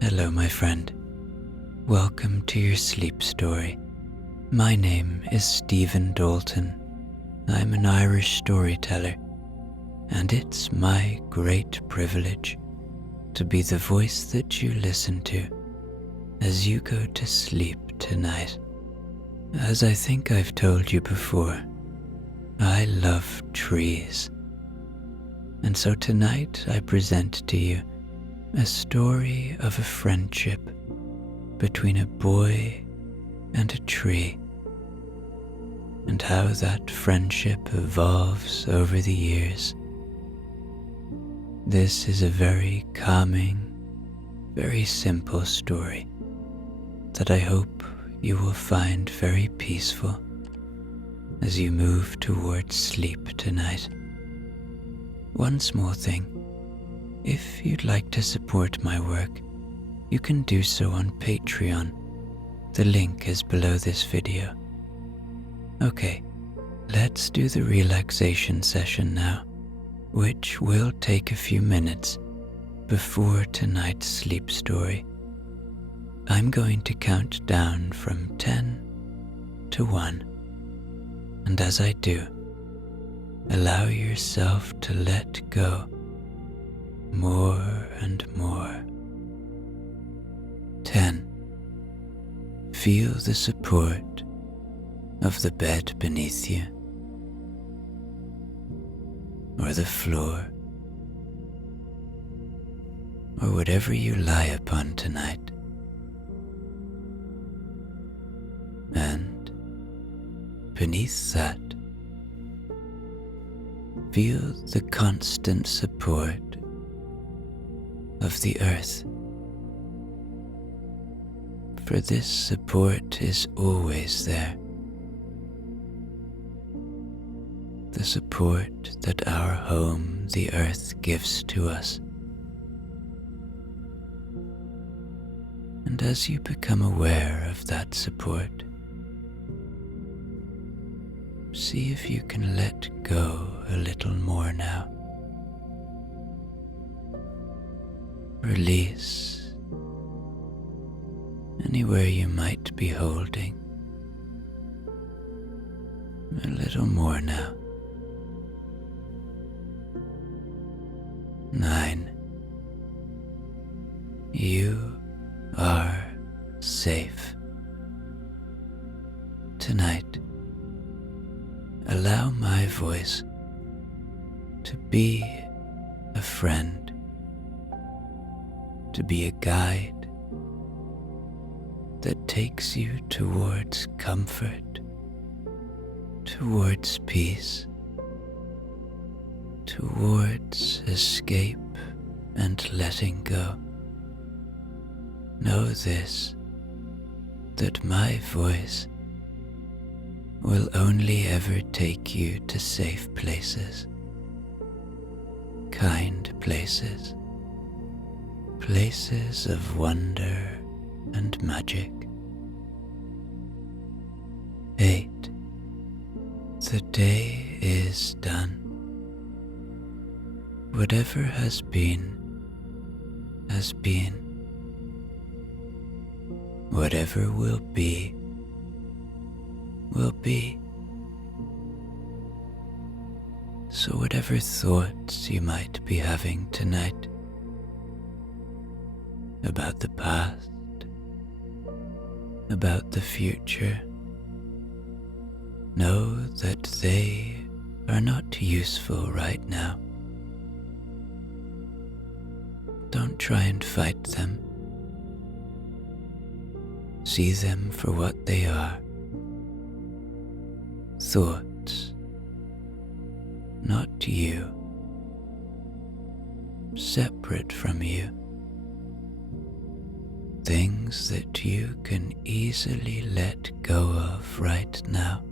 Hello, my friend. Welcome to your sleep story. My name is Stephen Dalton. I'm an Irish storyteller, and it's my great privilege to be the voice that you listen to as you go to sleep tonight. As I think I've told you before, I love trees. And so tonight I present to you a story of a friendship between a boy and a tree, and how that friendship evolves over the years. This is a very calming, very simple story that I hope you will find very peaceful as you move towards sleep tonight. One small thing. If you'd like to support my work, you can do so on Patreon. The link is below this video. Okay, let's do the relaxation session now, which will take a few minutes before tonight's sleep story. I'm going to count down from 10 to 1, and as I do, allow yourself to let go more and more. 10. Feel the support of the bed beneath you, or the floor, or whatever you lie upon tonight. And beneath that, feel the constant support of the earth. For this support is always there. The support that our home, the earth, gives to us. And as you become aware of that support, see if you can let go a little more now. Release anywhere you might be holding. A little more now. 9. You are safe. Tonight, allow my voice to be a friend, to be a guide that takes you towards comfort, towards peace, towards escape and letting go. Know this, that my voice will only ever take you to safe places, kind places, places of wonder and magic. 8. The day is done. Whatever has been, has been. Whatever will be, will be. So whatever thoughts you might be having tonight about the past, about the future, know that they are not useful right now. Don't try and fight them. See them for what they are. Thoughts, not you, separate from you. Things that you can easily let go of right now.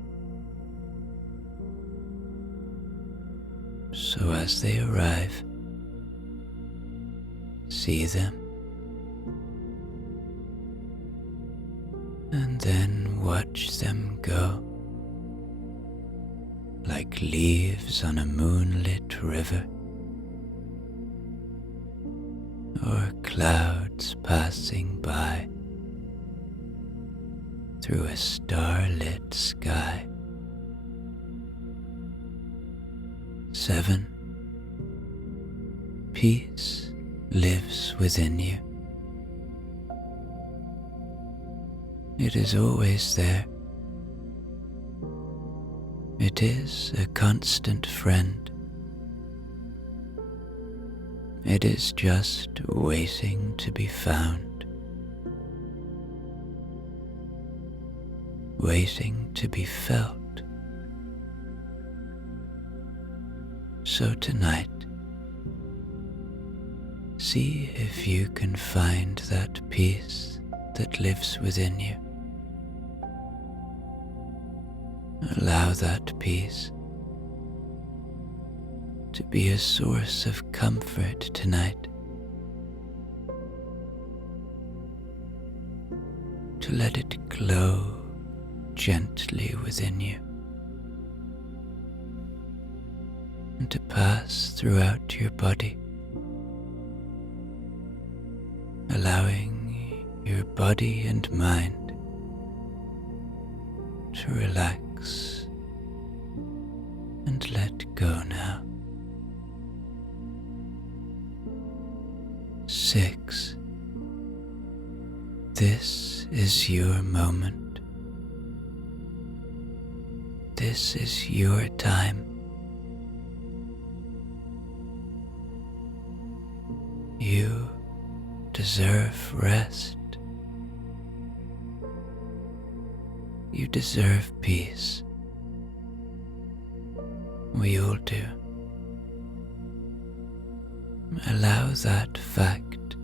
So as they arrive, see them, and then watch them go, like leaves on a moonlit river, or clouds passing by through a starlit sky. 7. Peace lives within you. It is always there. It is a constant friend. It is just waiting to be found, waiting to be felt. So tonight, see if you can find that peace that lives within you. Allow that peace to be a source of comfort tonight, to let it glow gently within you, and to pass throughout your body, allowing your body and mind to relax and let go now. 6. This is your moment. This is your time. You deserve rest. You deserve peace. We all do. Allow that fact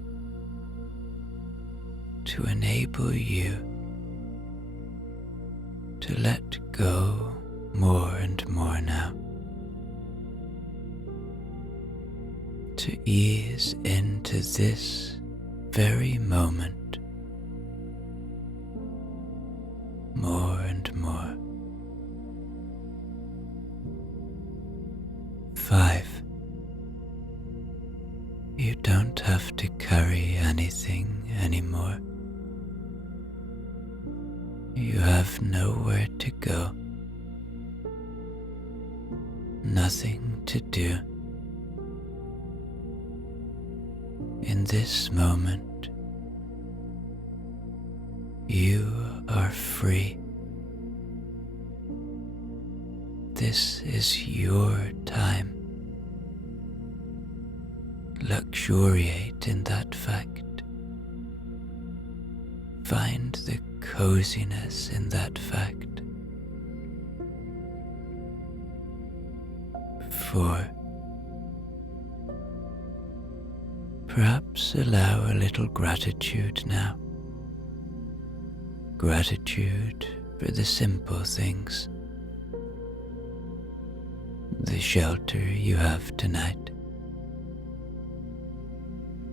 to enable you to let go more and more now, to ease into this very moment more and more. 5. You don't have to carry anything anymore. You have nowhere to go, nothing to do. In this moment, you are free. This is your time. Luxuriate in that fact. Find the coziness in that fact. 4. Perhaps allow a little gratitude now. Gratitude for the simple things. The shelter you have tonight.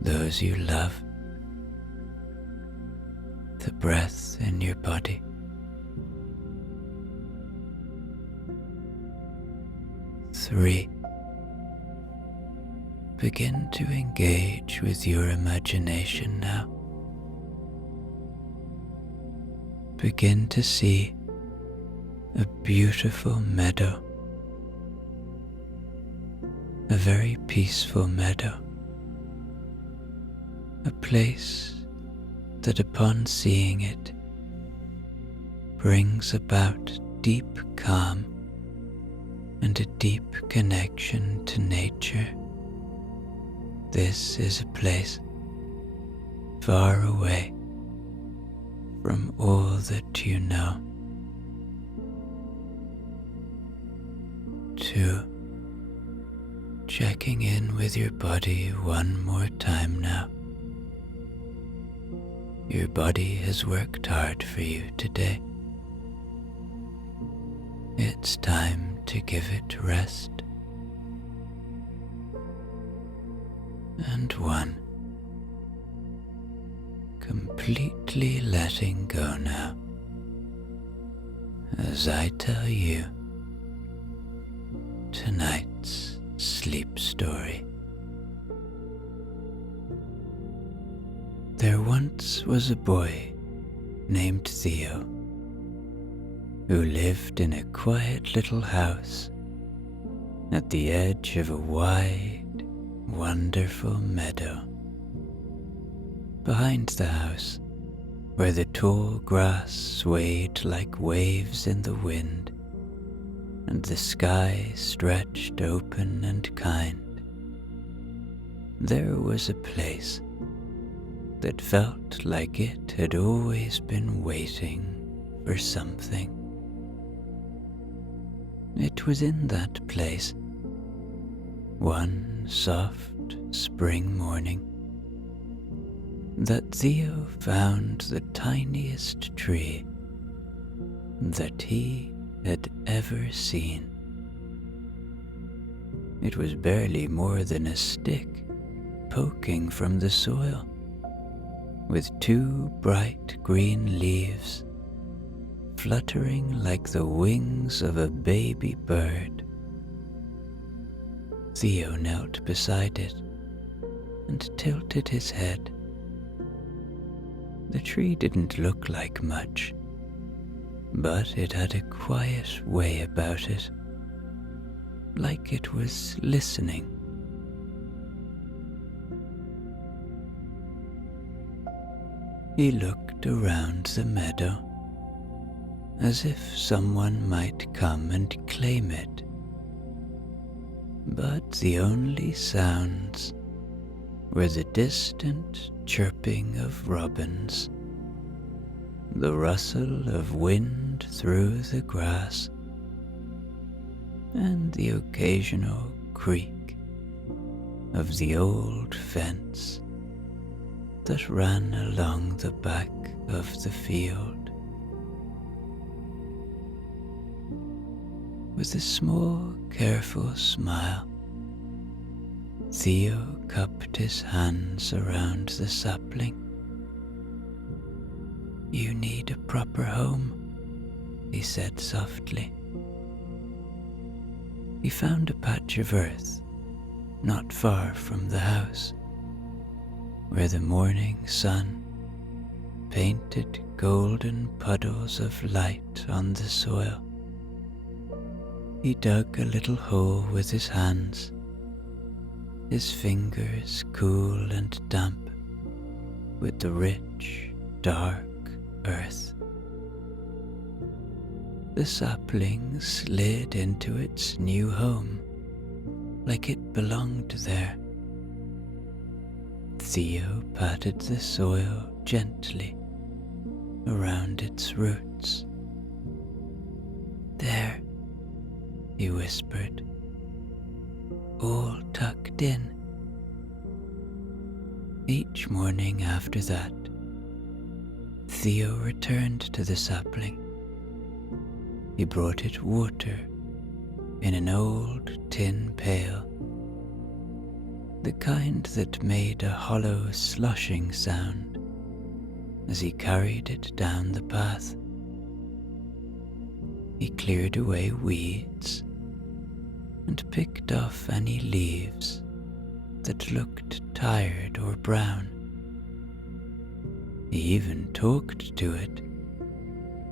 Those you love. The breath in your body. 3. Begin to engage with your imagination now. Begin to see a beautiful meadow, a very peaceful meadow, a place that upon seeing it brings about deep calm and a deep connection to nature. This is a place far away from all that you know. 2. Checking in with your body one more time now. Your body has worked hard for you today. It's time to give it rest. And 1. Completely letting go now, as I tell you tonight's sleep story. There once was a boy named Theo who lived in a quiet little house at the edge of a wide, wonderful meadow. Behind the house, where the tall grass swayed like waves in the wind, and the sky stretched open and kind, there was a place that felt like it had always been waiting for something. It was in that place, one soft spring morning, that Theo found the tiniest tree that he had ever seen. It was barely more than a stick poking from the soil, with two bright green leaves fluttering like the wings of a baby bird. Theo knelt beside it and tilted his head. The tree didn't look like much, but it had a quiet way about it, like it was listening. He looked around the meadow, as if someone might come and claim it. But the only sounds were the distant chirping of robins, the rustle of wind through the grass, and the occasional creak of the old fence that ran along the back of the field. With a small, careful smile, Theo cupped his hands around the sapling. "You need a proper home," he said softly. He found a patch of earth not far from the house, where the morning sun painted golden puddles of light on the soil. He dug a little hole with his hands, his fingers cool and damp with the rich, dark earth. The sapling slid into its new home like it belonged there. Theo patted the soil gently around its roots. "There," he whispered, "all tucked in." Each morning after that, Theo returned to the sapling. He brought it water in an old tin pail, the kind that made a hollow sloshing sound as he carried it down the path. He cleared away weeds and picked off any leaves that looked tired or brown. He even talked to it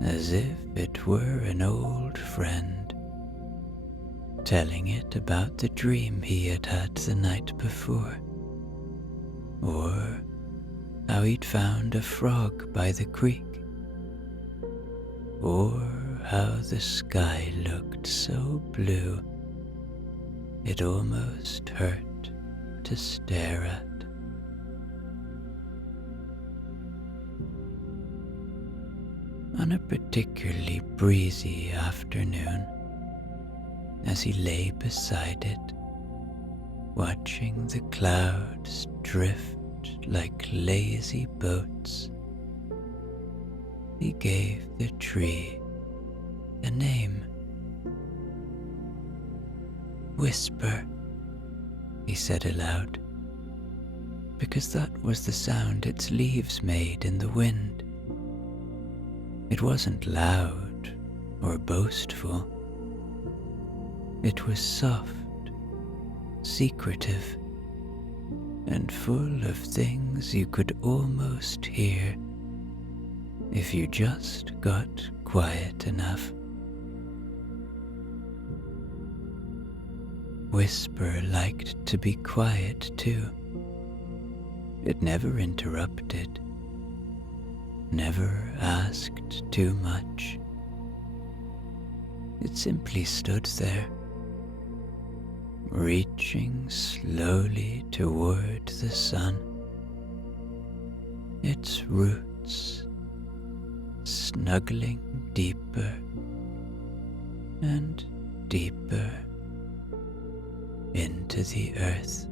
as if it were an old friend, telling it about the dream he had had the night before, or how he'd found a frog by the creek, or how the sky looked so blue it almost hurt to stare at. On a particularly breezy afternoon, as he lay beside it, watching the clouds drift like lazy boats, he gave the tree a name. "Whisper," he said aloud, because that was the sound its leaves made in the wind. It wasn't loud or boastful. It was soft, secretive, and full of things you could almost hear if you just got quiet enough. Whisper liked to be quiet too. It never interrupted, never asked too much. It simply stood there, reaching slowly toward the sun, its roots snuggling deeper and deeper into the earth.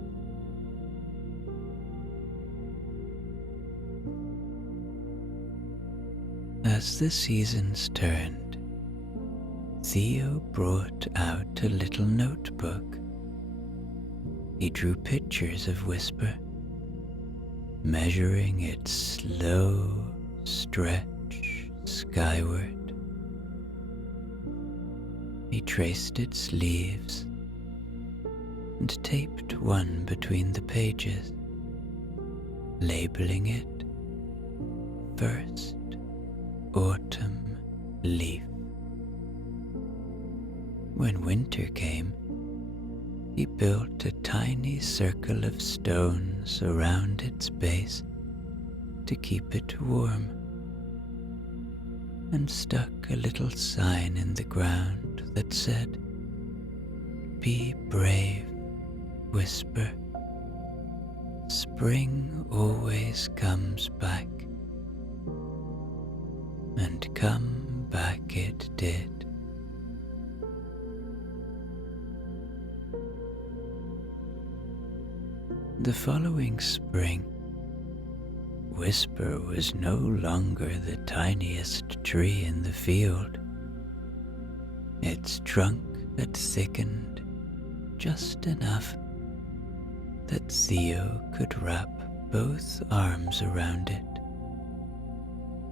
As the seasons turned, Theo brought out a little notebook. He drew pictures of Whisper, measuring its slow stretch skyward. He traced its leaves and taped one between the pages, labeling it First Autumn Leaf. When winter came, he built a tiny circle of stones around its base to keep it warm, and stuck a little sign in the ground that said, "Be brave, Whisper. Spring always comes back." And come back it did. The following spring, Whisper was no longer the tiniest tree in the field. Its trunk had thickened just enough that Theo could wrap both arms around it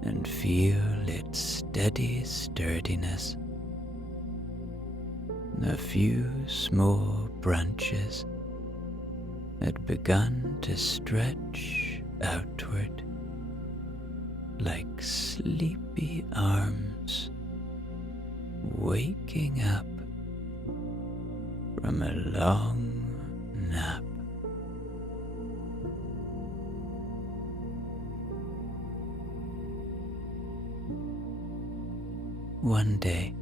and feel its steady sturdiness. A few small branches had begun to stretch outward like sleepy arms waking up from a long nap. One day,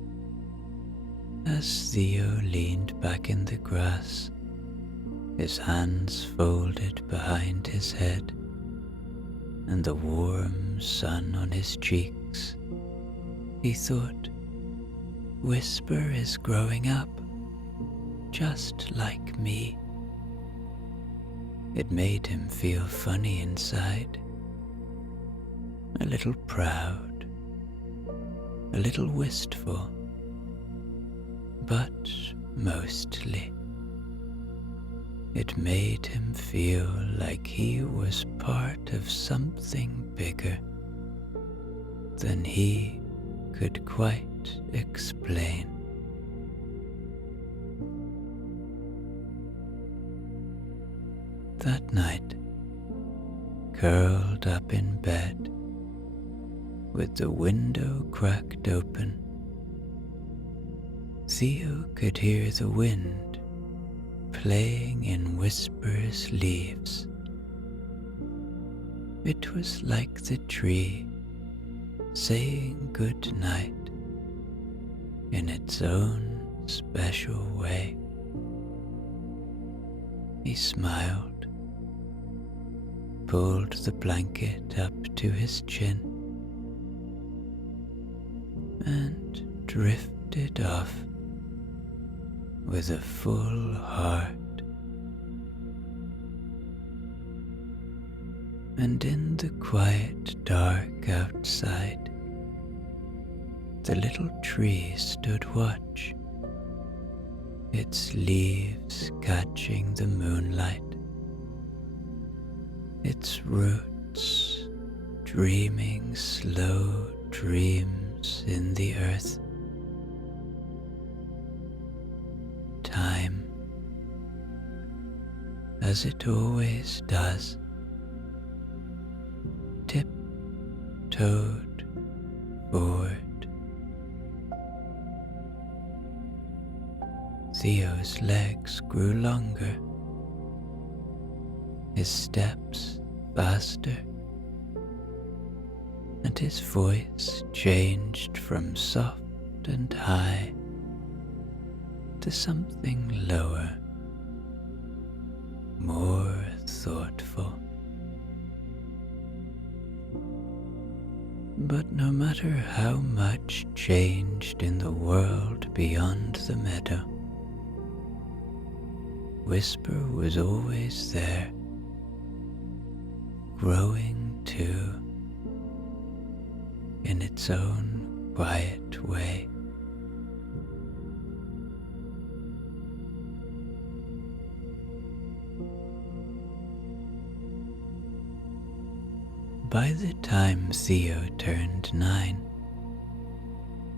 as Theo leaned back in the grass, his hands folded behind his head, and the warm sun on his cheeks, he thought, "Whisper is growing up, just like me." It made him feel funny inside, a little proud, a little wistful, but mostly it made him feel like he was part of something bigger than he could quite explain. That night, curled up in bed, with the window cracked open, Theo could hear the wind playing in Whisper's leaves. It was like the tree saying good night in its own special way. He smiled, pulled the blanket up to his chin, and drifted off with a full heart. And in the quiet dark outside, the little tree stood watch, its leaves catching the moonlight, its roots dreaming slow dreams in the earth. Time as it always does, tiptoed forward. Theo's legs grew longer, his steps faster, and his voice changed from soft and high to something lower, more thoughtful. But no matter how much changed in the world beyond the meadow, Whisper was always there, growing too, in its own quiet way. By the time Theo turned 9,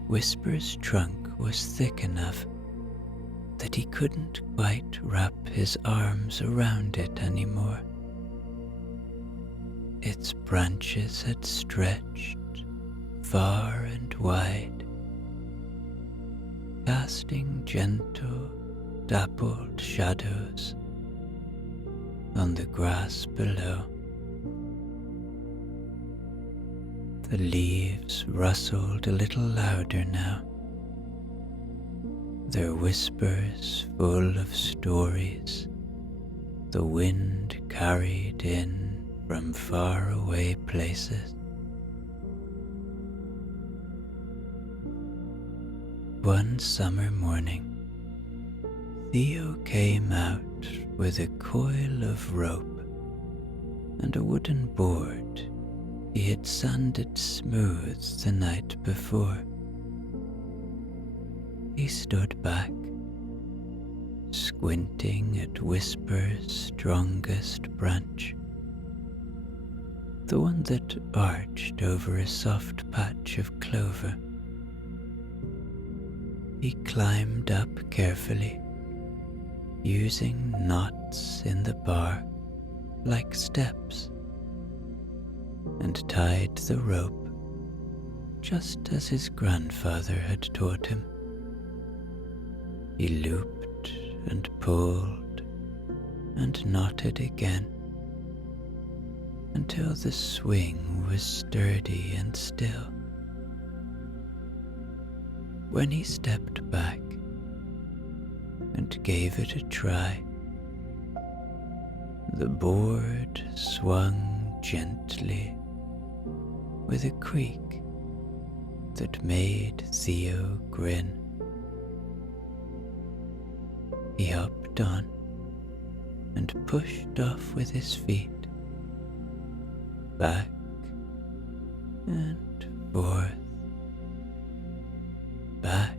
Whisper's trunk was thick enough that he couldn't quite wrap his arms around it anymore. Its branches had stretched far and wide, casting gentle, dappled shadows on the grass below. The leaves rustled a little louder now, their whispers full of stories the wind carried in from faraway places. One summer morning, Theo came out with a coil of rope and a wooden board he had sanded smooth the night before. He stood back, squinting at Whisper's strongest branch, the one that arched over a soft patch of clover. He climbed up carefully, using knots in the bark like steps, and tied the rope just as his grandfather had taught him. He looped and pulled and knotted again until the swing was sturdy and still. When he stepped back and gave it a try, the board swung gently with a creak that made Theo grin. He hopped on and pushed off with his feet, back and forth, back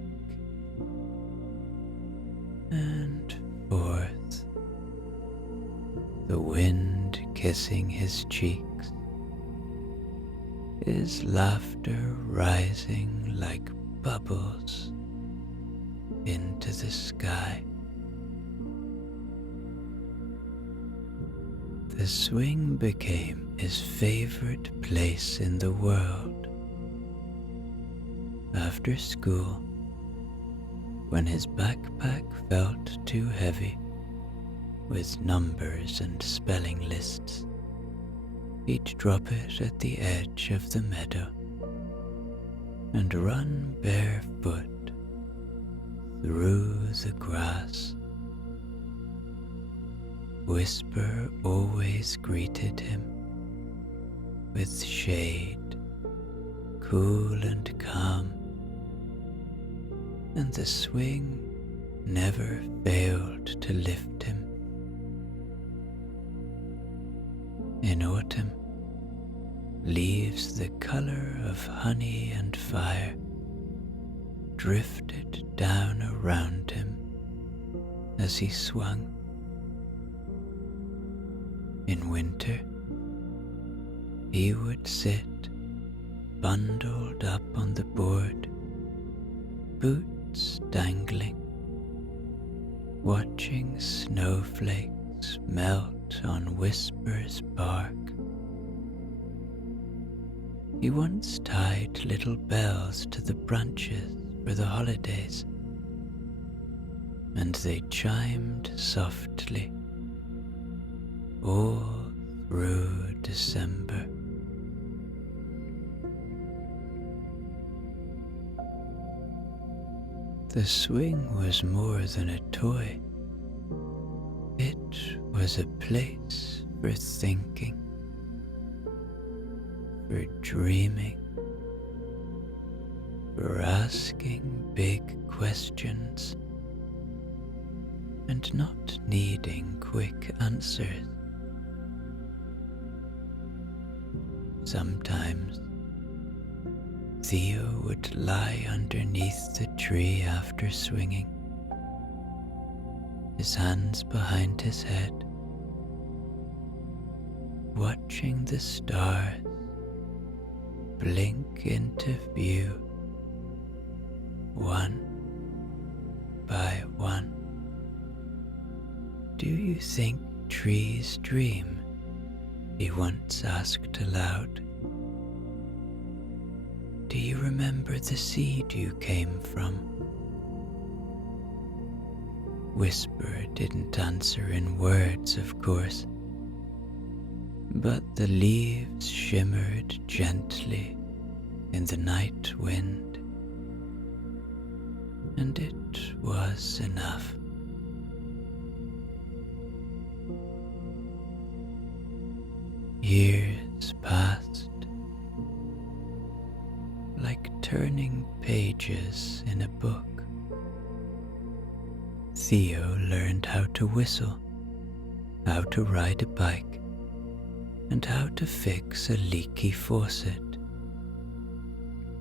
and forth, the wind kissing his cheeks, his laughter rising like bubbles into the sky. The swing became his favorite place in the world. After school, when his backpack felt too heavy with numbers and spelling lists, he'd drop it at the edge of the meadow and run barefoot through the grass. Whisper always greeted him with shade, cool and calm, and the swing never failed to lift him. In autumn, leaves the color of honey and fire drifted down around him as he swung. In winter, he would sit bundled up on the board, boots dangling, watching snowflakes leaves melt on Whisper's bark. He once tied little bells to the branches for the holidays, and they chimed softly all through December. The swing was more than a toy. It was a place for thinking, for dreaming, for asking big questions, and not needing quick answers. Sometimes Theo would lie underneath the tree after swinging, his hands behind his head, watching the stars blink into view one by one. "Do you think trees dream?" he once asked aloud. "Do you remember the seed you came from?" Whisper didn't answer in words, of course, but the leaves shimmered gently in the night wind, and it was enough. Years passed, like turning pages in a book. Theo learned how to whistle, how to ride a bike, and how to fix a leaky faucet.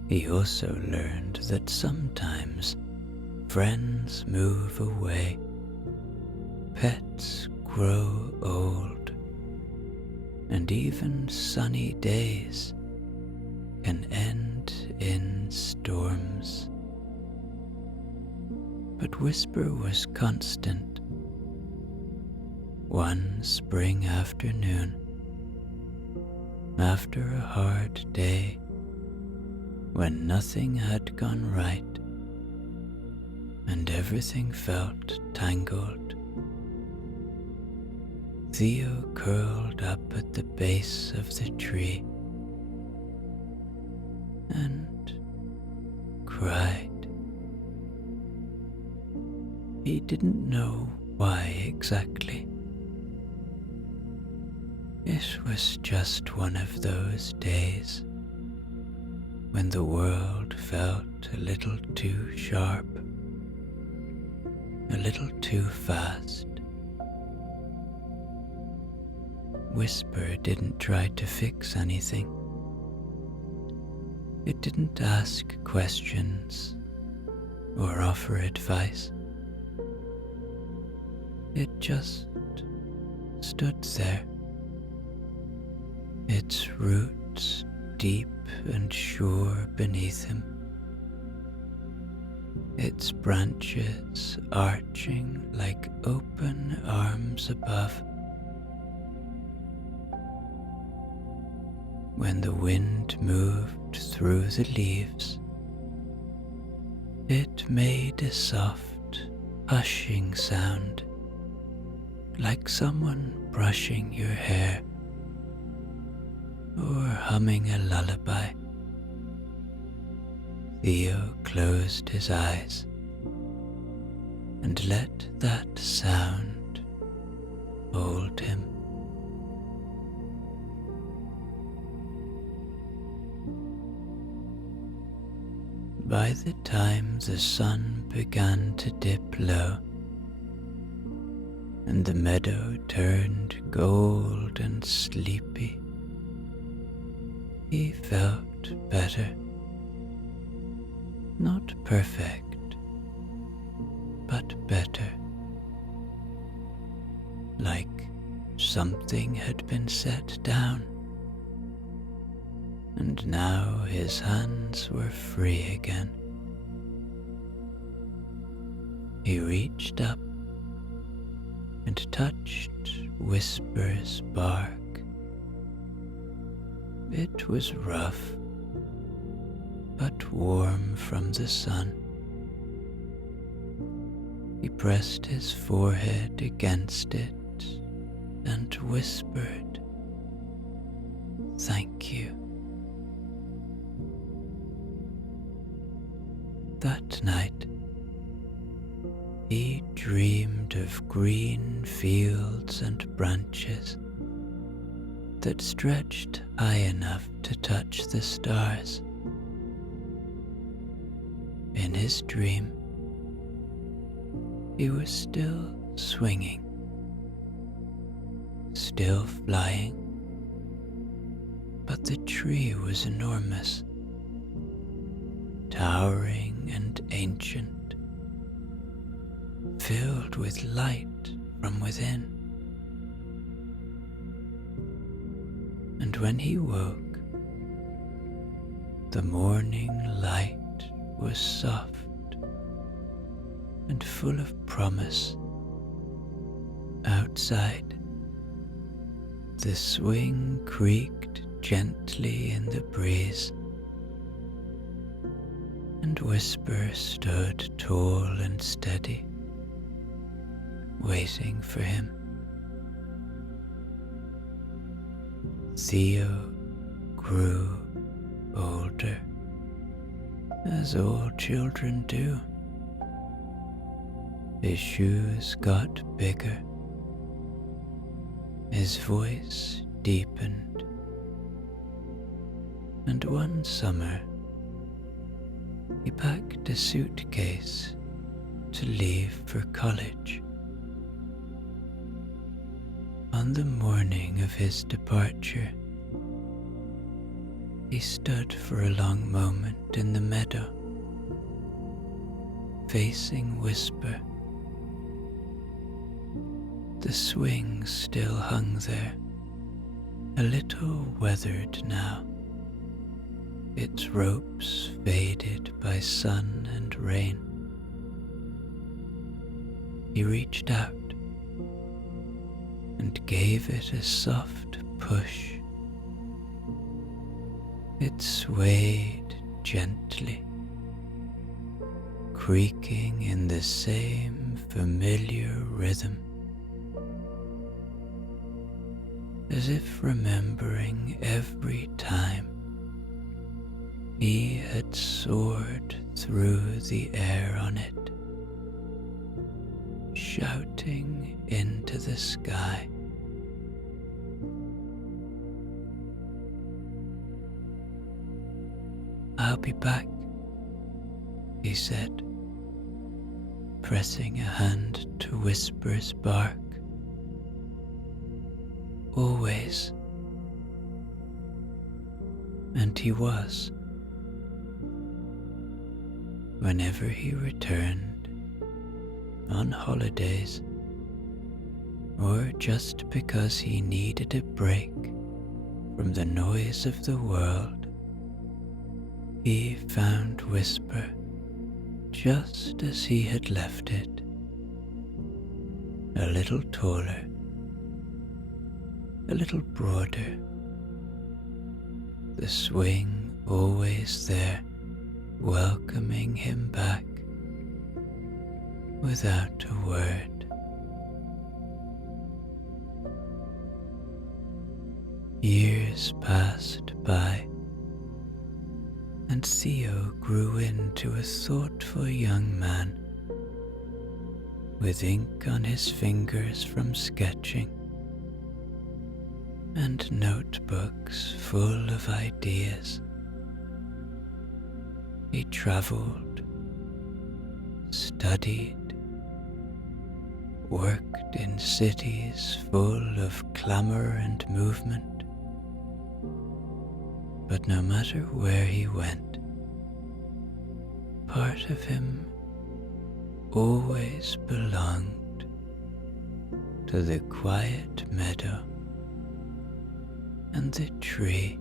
He also learned that sometimes friends move away, pets grow old, and even sunny days can end in storms. But Whisper was constant. One spring afternoon, after a hard day, when nothing had gone right and everything felt tangled, Theo curled up at the base of the tree and cried. He didn't know why exactly. It was just one of those days when the world felt a little too sharp, a little too fast. Whisper didn't try to fix anything. It didn't ask questions or offer advice. It just stood there, its roots deep and sure beneath him, its branches arching like open arms above. When the wind moved through the leaves, it made a soft, hushing sound, like someone brushing your hair or humming a lullaby. Theo closed his eyes and let that sound hold him. By the time the sun began to dip low and the meadow turned gold and sleepy, he felt better. Not perfect, but better. Like something had been set down, and now his hands were free again. He reached up and touched Whisper's bark. It was rough, but warm from the sun. He pressed his forehead against it and whispered, "Thank you." That night, he dreamed of green fields and branches that stretched high enough to touch the stars. In his dream, he was still swinging, still flying, but the tree was enormous, towering and ancient, filled with light from within. And when he woke, the morning light was soft and full of promise. Outside, the swing creaked gently in the breeze, and Whisper stood tall and steady, waiting for him. Theo grew older, as all children do. His shoes got bigger, his voice deepened, and one summer he packed a suitcase to leave for college. On the morning of his departure, he stood for a long moment in the meadow, facing Whisper. The swing still hung there, a little weathered now, its ropes faded by sun and rain. He reached out and gave it a soft push. It swayed gently, creaking in the same familiar rhythm, as if remembering every time he had soared through the air on it, shouting into the sky. "I'll be back," he said, pressing a hand to Whisper's bark. "Always." And he was. Whenever he returned, on holidays, or just because he needed a break from the noise of the world, he found Whisper just as he had left it, a little taller, a little broader, the swing always there, welcoming him back without a word. Years passed by, and Theo grew into a thoughtful young man, with ink on his fingers from sketching, and notebooks full of ideas. He traveled, studied, worked in cities full of clamor and movement. But no matter where he went, part of him always belonged to the quiet meadow and the tree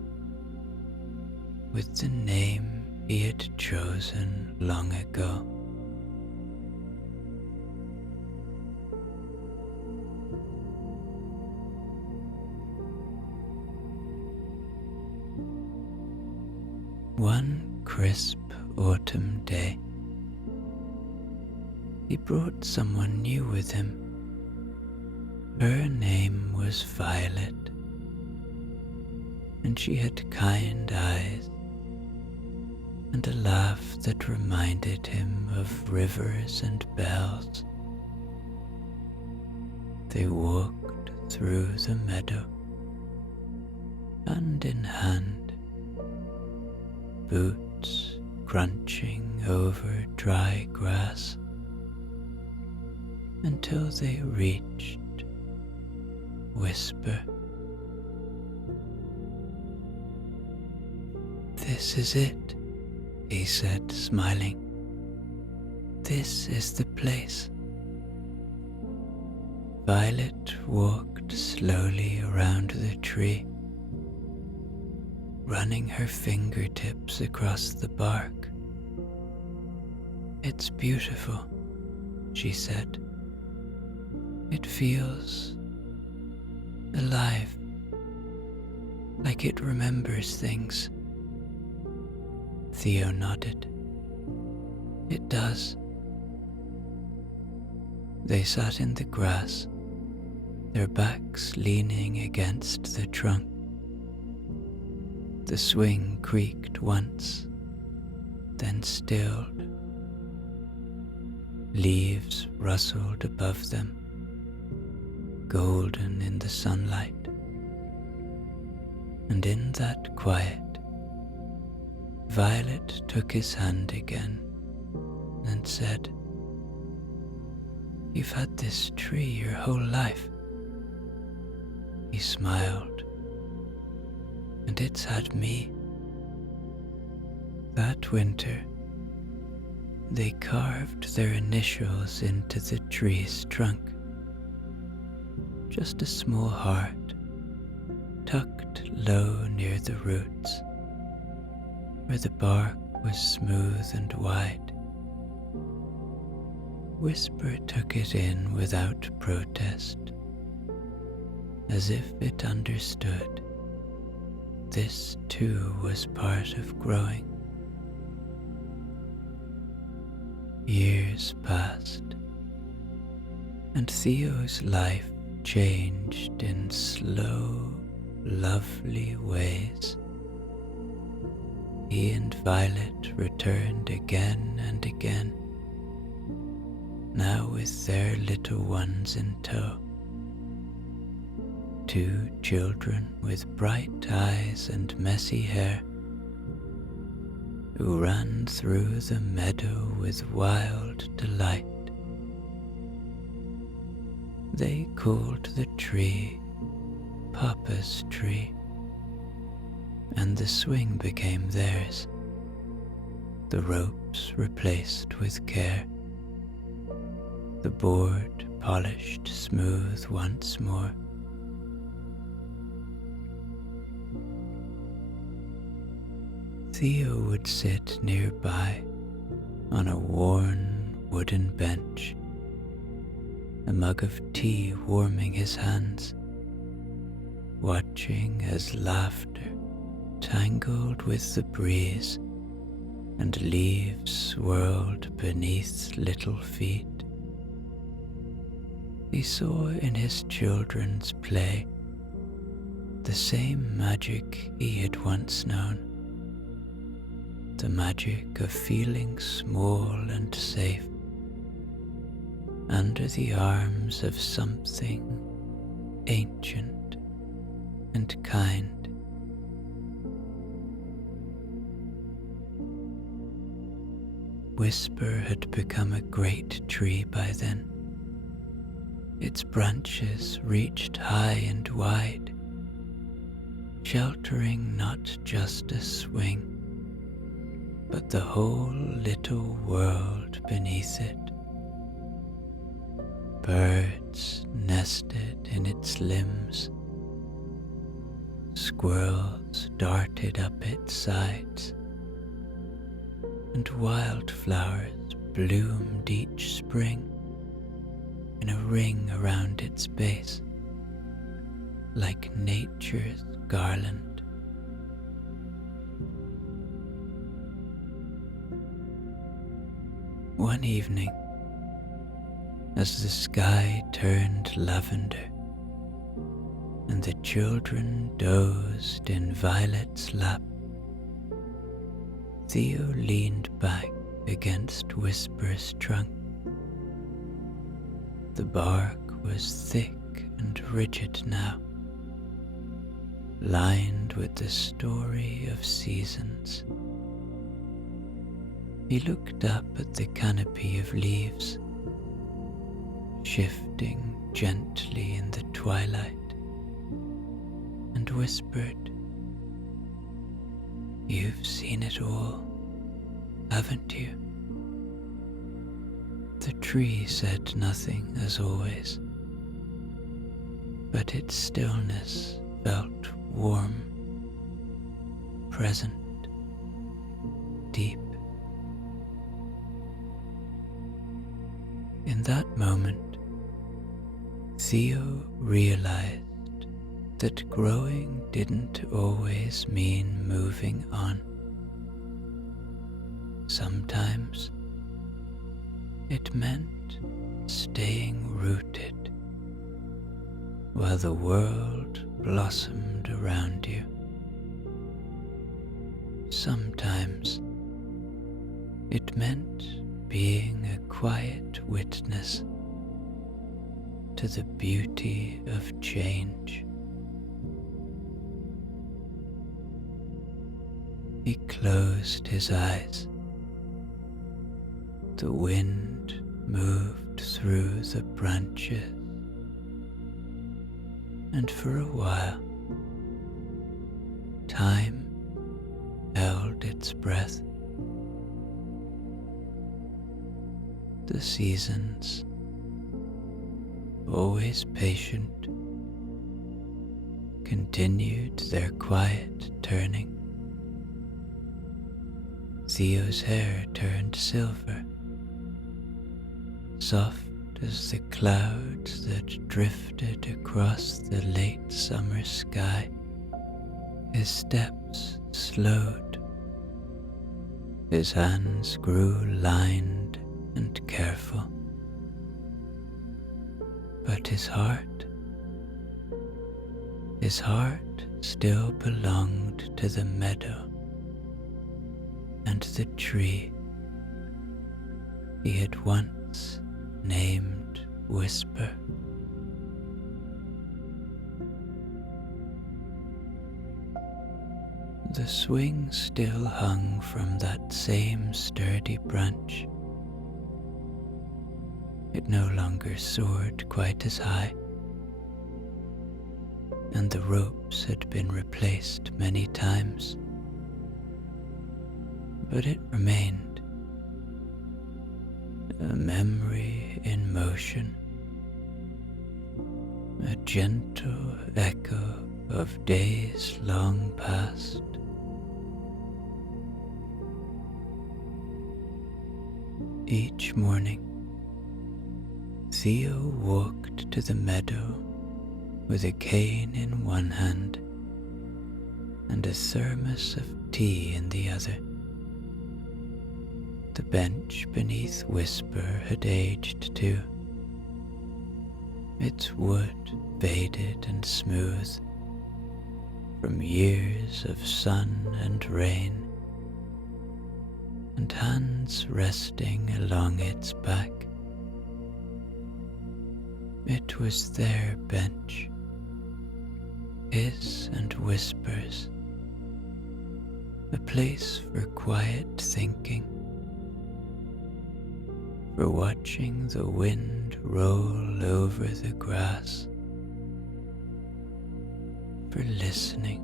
with the name he had chosen long ago. One crisp autumn day, he brought someone new with him. Her name was Violet, and she had kind eyes and a laugh that reminded him of rivers and bells. They walked through the meadow, hand in hand, boots crunching over dry grass, until they reached Whisper. "This is it," he said, smiling. "This is the place." Violet walked slowly around the tree, running her fingertips across the bark. "It's beautiful," she said. "It feels alive, like it remembers things." Theo nodded. "It does." They sat in the grass, their backs leaning against the trunk. The swing creaked once, then stilled. Leaves rustled above them, golden in the sunlight. And in that quiet, Violet took his hand again and said, "You've had this tree your whole life." He smiled. "And it's had me." That winter, they carved their initials into the tree's trunk. Just a small heart, tucked low near the roots, where the bark was smooth and wide. Whisper took it in without protest, as if it understood this too was part of growing. Years passed, and Theo's life changed in slow, lovely ways. He and Violet returned again and again, now with their little ones in tow. 2 children with bright eyes and messy hair, who ran through the meadow with wild delight. They called the tree Papa's tree, and the swing became theirs, the ropes replaced with care, the board polished smooth once more. Theo would sit nearby on a worn wooden bench, a mug of tea warming his hands, watching as laughter tangled with the breeze and leaves swirled beneath little feet. He saw in his children's play the same magic he had once known, the magic of feeling small and safe under the arms of something ancient and kind. Whisper had become a great tree by then. Its branches reached high and wide, sheltering not just a swing, but the whole little world beneath it. Birds nested in its limbs, squirrels darted up its sides, and wildflowers bloomed each spring in a ring around its base, like nature's garland. One evening, as the sky turned lavender and the children dozed in Violet's lap, Theo leaned back against Whisper's trunk. The bark was thick and rigid now, lined with the story of seasons. He looked up at the canopy of leaves, shifting gently in the twilight, and whispered, "You've seen it all, haven't you?" The tree said nothing as always, but its stillness felt warm, present, deep. In that moment, Theo realized that growing didn't always mean moving on. Sometimes it meant staying rooted while the world blossomed around you. Sometimes it meant being a quiet witness to the beauty of change. He closed his eyes. The wind moved through the branches, and for a while, time held its breath. The seasons, always patient, continued their quiet turning. Theo's hair turned silver, soft as the clouds that drifted across the late summer sky. His steps slowed. His hands grew lined and careful. But his heart still belonged to the meadow and the tree he had once named Whisper. The swing still hung from that same sturdy branch. It no longer soared quite as high, and the ropes had been replaced many times, but it remained, a memory in motion, a gentle echo of days long past. Each morning, Theo walked to the meadow with a cane in one hand and a thermos of tea in the other. The bench beneath Whisper had aged too, its wood faded and smooth from years of sun and rain, and hands resting along its back. It was their bench, his and Whisper's, a place for quiet thinking, for watching the wind roll over the grass, for listening.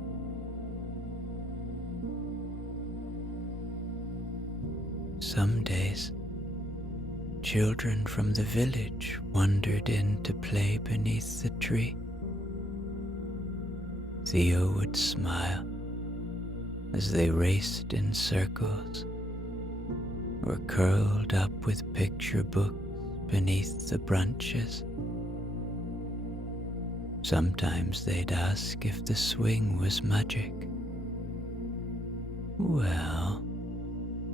Some days, children from the village wandered in to play beneath the tree. Theo would smile as they raced in circles or curled up with picture books beneath the branches. Sometimes they'd ask if the swing was magic. "Well,"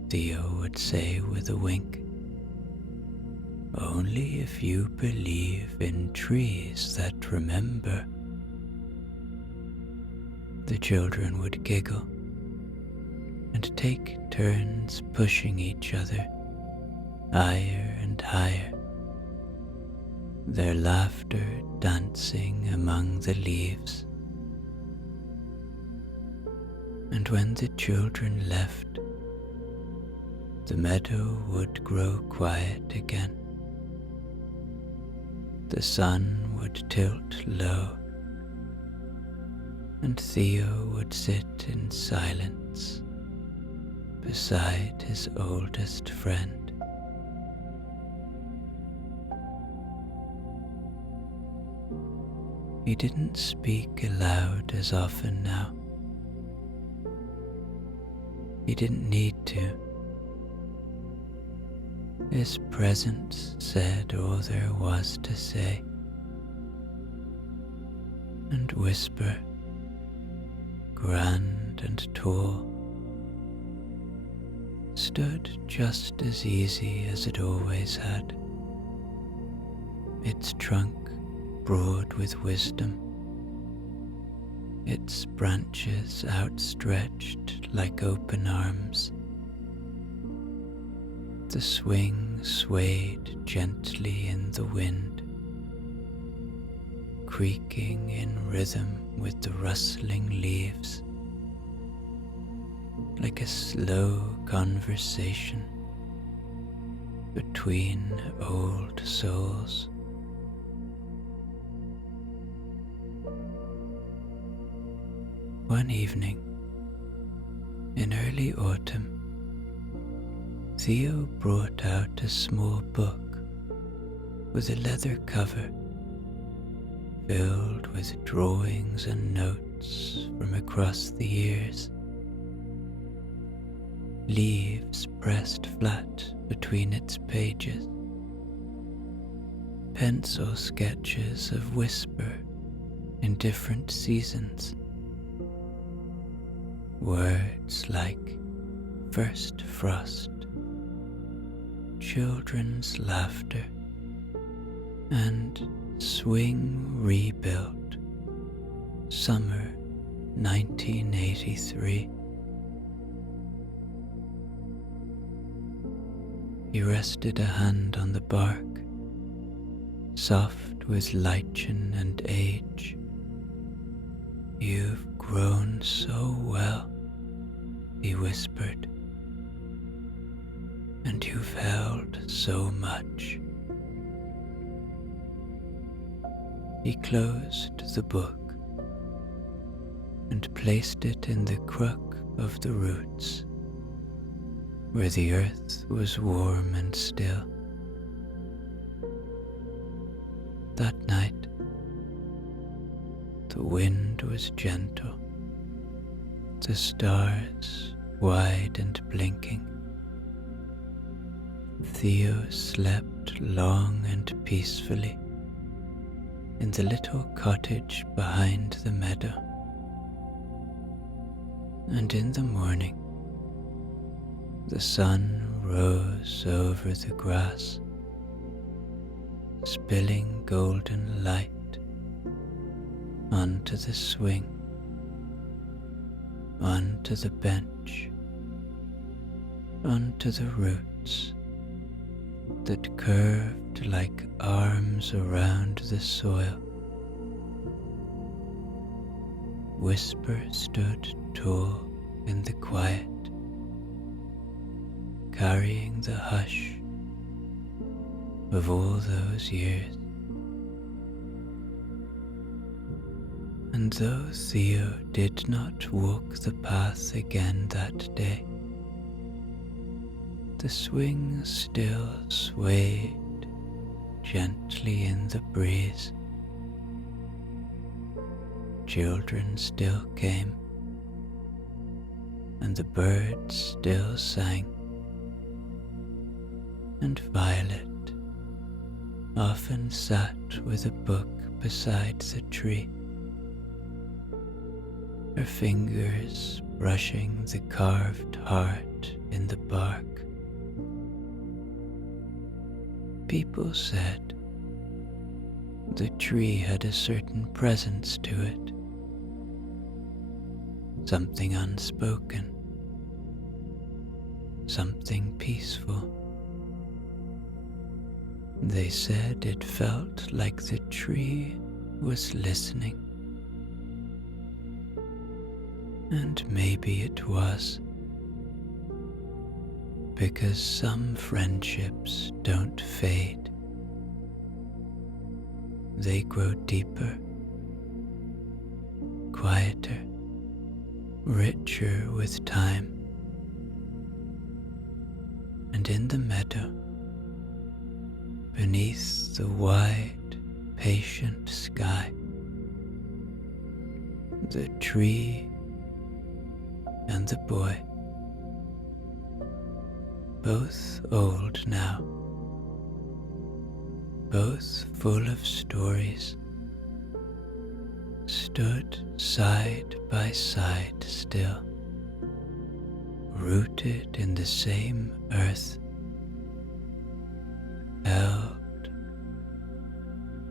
Theo would say with a wink, only if you believe in trees that remember. The children would giggle and take turns pushing each other higher and higher, their laughter dancing among the leaves. And when the children left, the meadow would grow quiet again. The sun would tilt low, and Theo would sit in silence beside his oldest friend. He didn't speak aloud as often now. He didn't need to. His presence said all there was to say, and whisper, grand and tall, stood just as easy as it always had, its trunk broad with wisdom, its branches outstretched like open arms. The swing swayed gently in the wind, creaking in rhythm with the rustling leaves, like a slow conversation between old souls. One evening, in early autumn, Theo brought out a small book with a leather cover filled with drawings and notes from across the years, leaves pressed flat between its pages, pencil sketches of whisper in different seasons, words like first frost, children's laughter, and swing rebuilt, summer 1983. He rested a hand on the bark, soft with lichen and age. You've grown so well, he whispered, and you've held so much. He closed the book and placed it in the crook of the roots, where the earth was warm and still. That night, the wind was gentle, the stars wide and blinking. Theo slept long and peacefully in the little cottage behind the meadow. And in the morning, the sun rose over the grass, spilling golden light onto the swing, onto the bench, onto the roots that curved like arms around the soil. Whisper stood tall in the quiet, carrying the hush of all those years. And though Theo did not walk the path again that day, the swing still swayed gently in the breeze. Children still came, and the birds still sang, and Violet often sat with a book beside the tree, her fingers brushing the carved heart in the bark. People said the tree had a certain presence to it, something unspoken, something peaceful. They said it felt like the tree was listening. And maybe it was, because some friendships don't fade. They grow deeper, quieter, richer with time. And in the meadow, beneath the wide, patient sky, the tree and the boy, both old now, both full of stories, stood side by side still, rooted in the same earth, held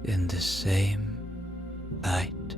in the same light.